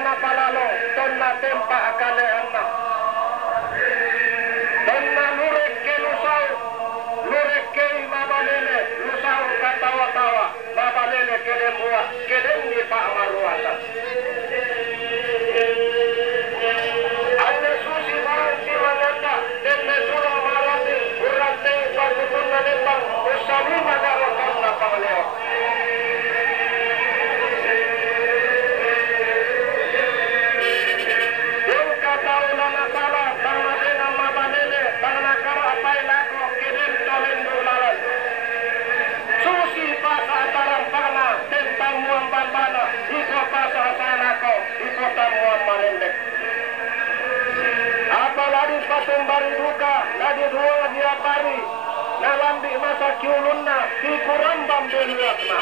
Napalalo, tonna tempa akaleanna. Tonna lurekke lusau, lurekke mabalele, lusau katawa-tawa, mabalele kedemua, kedemni pak maruasa. Ane susi maranti manganda, demme sura marati, urante pakutunna netang, usami magarokan napagaleo. Apalagi pasembari duka, lagi dua dia pari, nalambi masa kiulunna, di kurambam beliakna.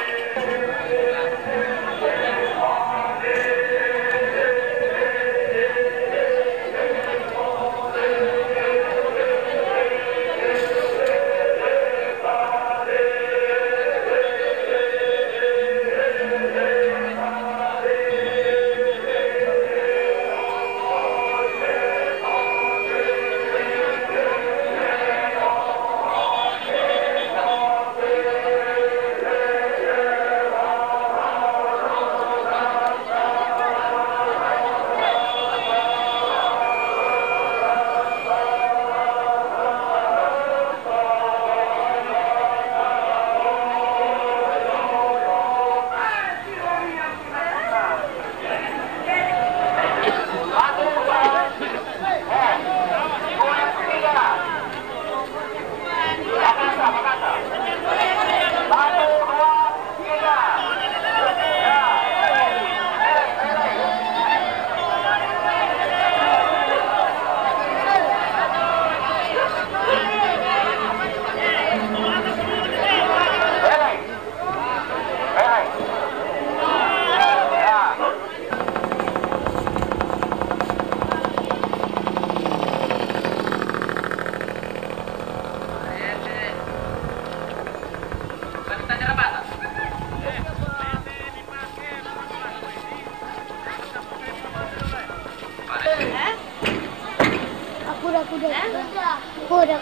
Kuda.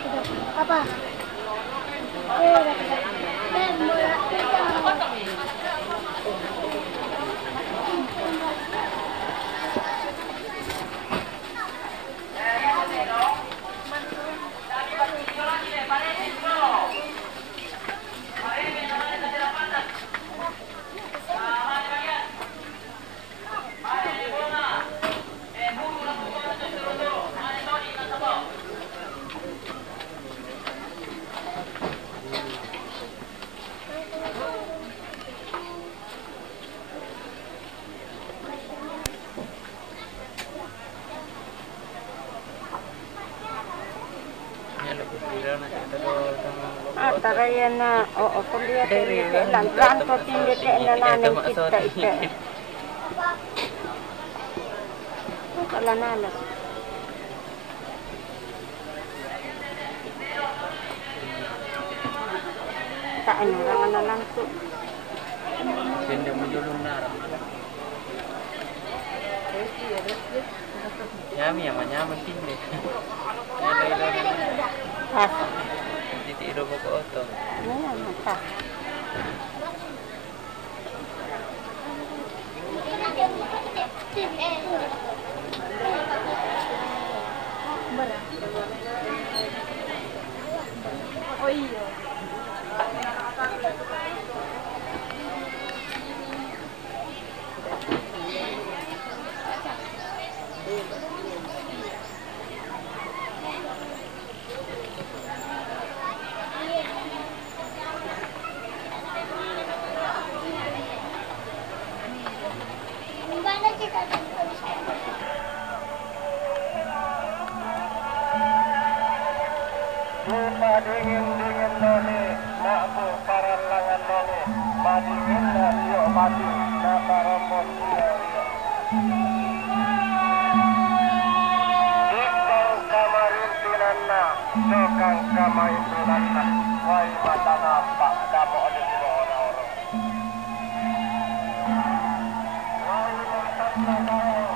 Apa? Kuda. Tarayan na, oo, kuliya tayo lang. Ranto hindi tayo na nanay kita ite. Wala nala. Taan na lang na lang to. Hindi mo dulong na ram. Yaman tinggi. Asa. Titiro mo ko oto. Ayan, mata. Dingin noni, makbu paralangan noni, madingin na iyo mati na paramon iyo. Ikaw kamarintinan na, sokang kamaitunan na, way matanapa, damo ulit mo ora-oro. Way matanapa.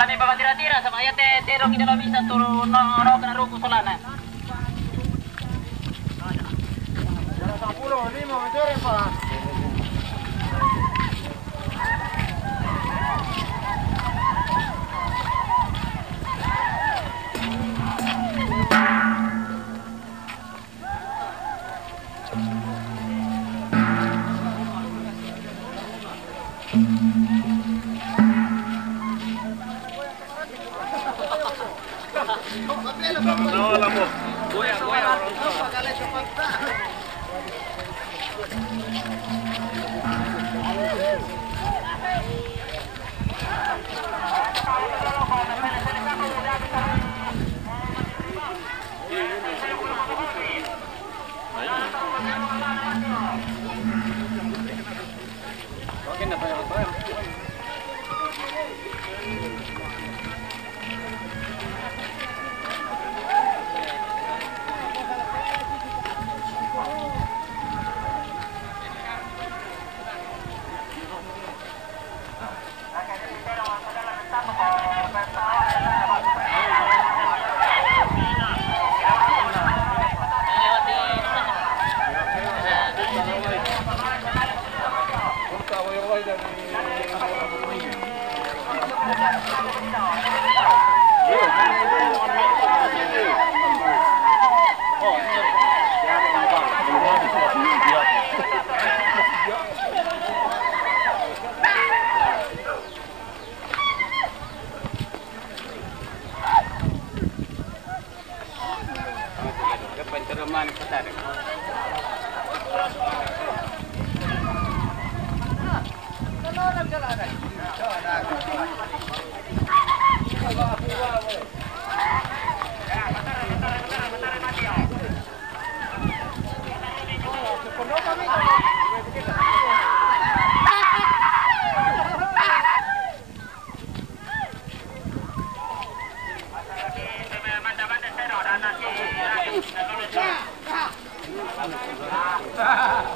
Lami baka tira-tira sama ayat terong hindi na bisa turun no kena ruko solana. Ano?